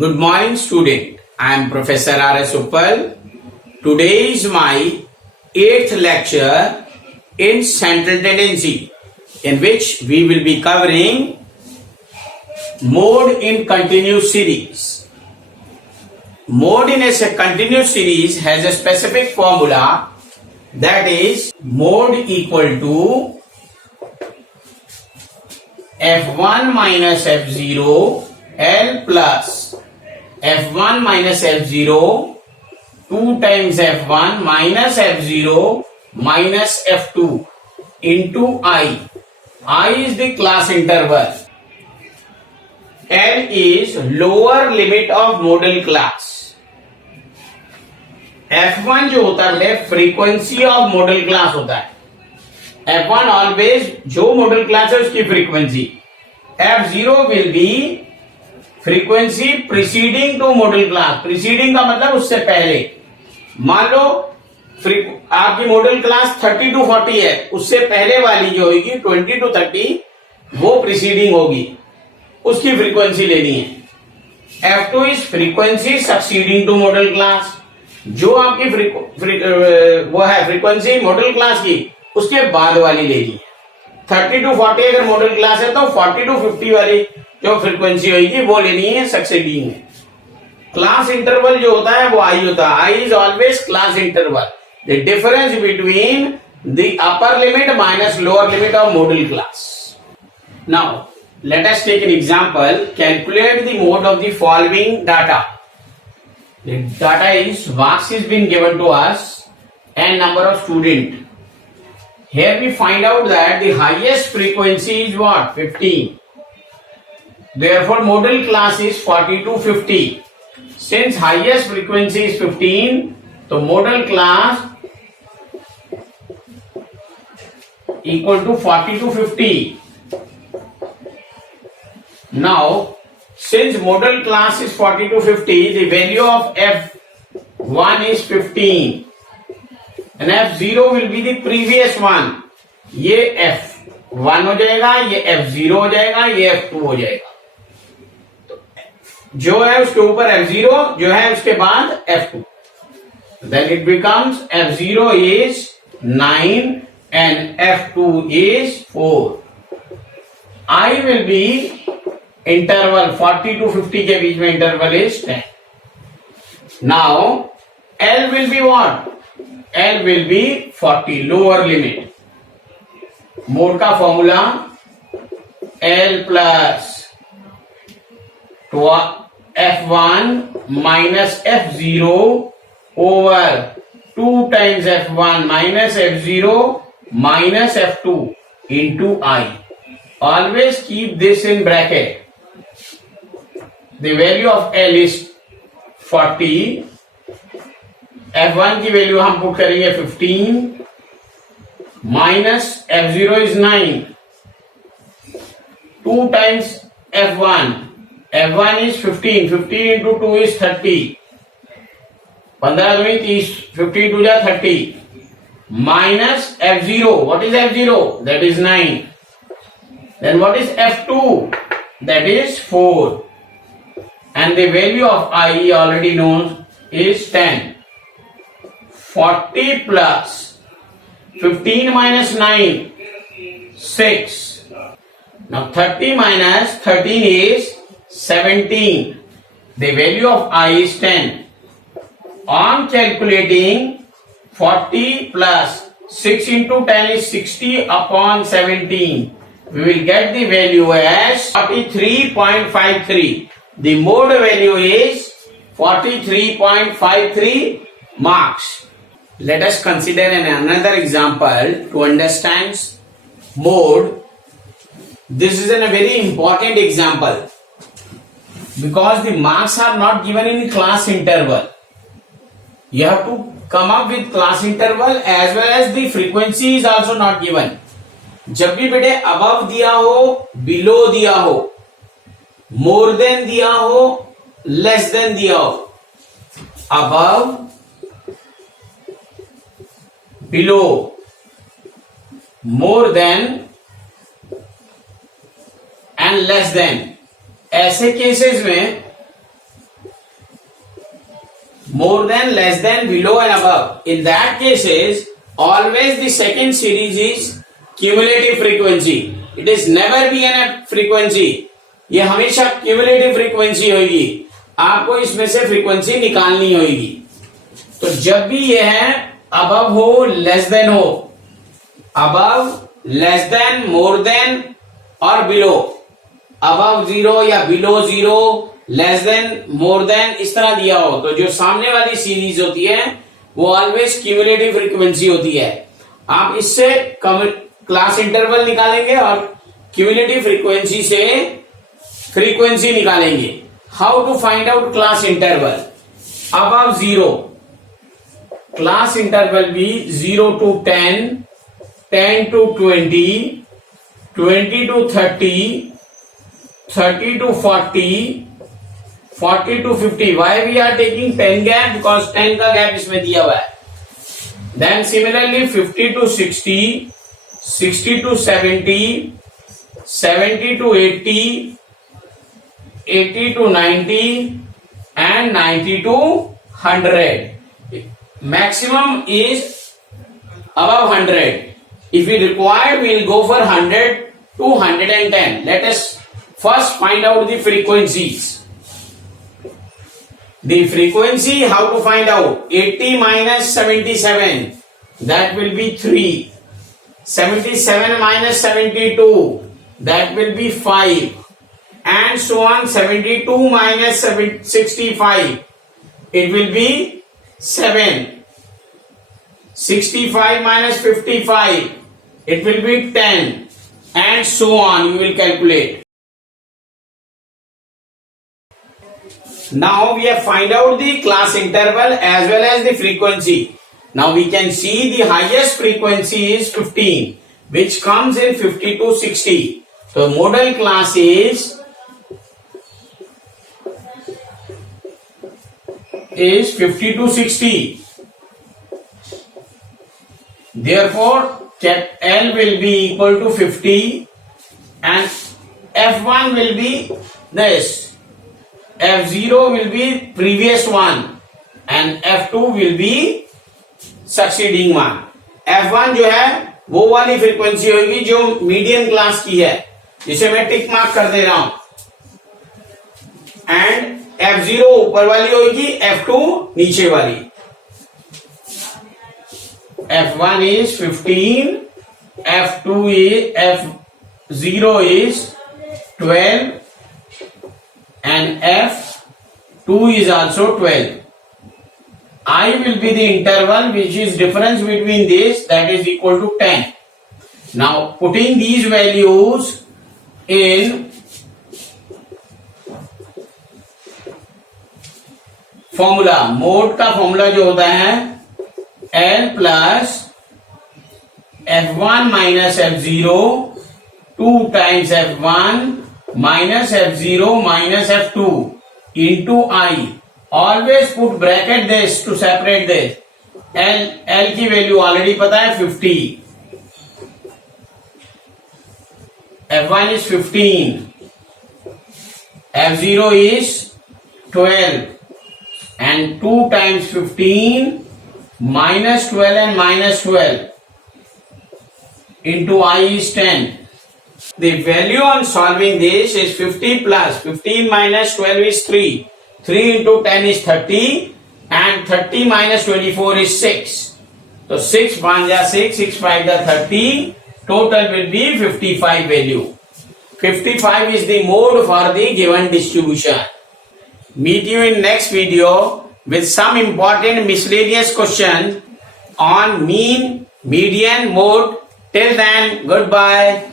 Good morning, student. I am Professor R.S. Uppal. Today is my 8th lecture in central tendency, in which we will be covering mode in continuous series. Mode in a continuous series has a specific formula, that is mode equal to f1 minus f0 L plus f1 minus f0 2 times f1 minus f0 minus f2 into I. I is the class interval. L is lower limit of modal class. f1 जो होता है frequency of modal class होता है. f1 always जो model class है उसकी frequency. f0 will be frequency preceding to modal class. Preceding का मतलब उससे पहले. मान लो आपकी मॉडल क्लास 30 to 40 है, उससे पहले वाली जो होगी 20 to 30 वो प्रीसीडिंग होगी, उसकी फ्रीक्वेंसी लेनी है. f2 is frequency succeeding to modal class. जो आपकी वो है फ्रीक्वेंसी मॉडल क्लास की, उसके बाद वाली लेनी है. 30 to 40 अगर मॉडल क्लास है तो 40 to 50 वाली जो फ्रीक्वेंसी होगी वो लेनी है सक्सीडिंग में. क्लास इंटरवल जो होता है वो आई होता है. I is always class interval, the difference between the upper limit minus lower limit of modal class. Now let us take an example. Calculate the mode of the following data. The data is marks is been given to us and number of student. Here we find out that the highest frequency is what? 15. Therefore modal class is 40 to 50. Since highest frequency is 15, so modal class equal to 40 to 50. Now, since modal class is 40 to 50, the value of f1 is 15 and f0 will be the previous one. ये f1 हो जाएगा, ये f0 हो जाएगा, ये f2 हो जाएगा. तो जो है उसके ऊपर f0, जो है उसके बाद f2. Then it becomes f0 is 9 and f2 is 4. I will be interval 40 to 50 के बीच में interval is 10. Now L will be what? L will be 40, lower limit. Mode का formula L plus f1 minus f0 over 2 times f1 minus f0 minus f2 into I. Always keep this in bracket. The value of L is 40. f1 की value हम put करेंगे 15 minus f0 is 9. 2 times f1. f1 is 15. 15 into 2 is 30. 15 दूनी 30. 15 2 जा 30. Minus f0. What is f0? That is 9. Then what is f2? That is 4. And the value of I already known is 10. 40 plus 15 minus 9, 6. Now 30 minus 13 is 17. The value of I is 10. On calculating 40 plus 6 into 10 is 60 upon 17. We will get the value as 43.53. The mode value is 43.53 marks. Let us consider another example to understand mode. This is a very important example because the marks are not given in class interval. You have to come up with class interval as well as the frequency is also not given. जब भी बेटे above दिया हो, below दिया हो, more than दिया हो, less than दिया हो, above, below, more than and less than, ऐसे केसेस में more than, less than, below and above. In that cases, always the second series is cumulative frequency. It is never be an frequency. ये हमेशा cumulative frequency होगी. आपको इसमें से frequency निकालनी होगी. तो जब भी ये है above हो, less than हो, above, less than, more than और below, above 0 या below 0, less than, more than, इस तरह दिया हो तो जो सामने वाली सीरीज होती है वो ऑलवेज क्यूमुलेटिव फ्रीक्वेंसी होती है. आप इससे क्लास इंटरवल निकालेंगे और क्यूमुलेटिव फ्रीक्वेंसी से फ्रीक्वेंसी निकालेंगे. How to find out class interval? Above 0, class interval भी 0 to 10, 10 to 20, 20 to 30, 30 to 40, 40 to 50. Why we are taking 10 gap? Because 10 का gap इसमें दिया हुआ है. Then similarly 50 to 60, 60 to 70, 70 to 80, 80 to 90 and 90 to 100. Maximum is above 100. If we require, we will go for 100 to 110. Let us first find out the frequencies. The frequency, how to find out? 80 minus 77, that will be 3. 77 minus 72, that will be 5. And so on. 72 minus 65, it will be 7. 65 minus 55, it will be 10. And so on, you will calculate. Now we have find out the class interval as well as the frequency. Now we can see the highest frequency is 15, which comes in 50 to 60. So modal class is 50 to 60. Therefore, L will be equal to 50 and F1 will be this. F0 will be previous one and F2 will be succeeding one. F1 जो है वो वाली frequency होगी जो medium class की है, जिसे मैं टिक मार्क कर दे रहा हूं. एंड F0 ऊपर वाली होगी, F2 नीचे वाली. F1 is 15, F2 is F0 is 12 and F2 is also 12. I will be the interval which is difference between this, that is equal to 10. Now putting these values in formula, mode का formula जो होता है L plus F1 minus F0 2 times F1 minus F0 minus F2 into I. Always put bracket this to separate this. L की value already पता है 50. F1 is 15. F0 is 12. And 2 times 15 minus 12 and minus 12 into I is 10. The value on solving this is 50 plus 15 minus 12 is 3. 3 into 10 is 30 and 30 minus 24 is 6. So 6 5 ja 6, 6 5 ja 30. Total will be 55 value. 55 is the mode for the given distribution. Meet you in next video with some important miscellaneous questions on mean, median, mode. Till then, goodbye.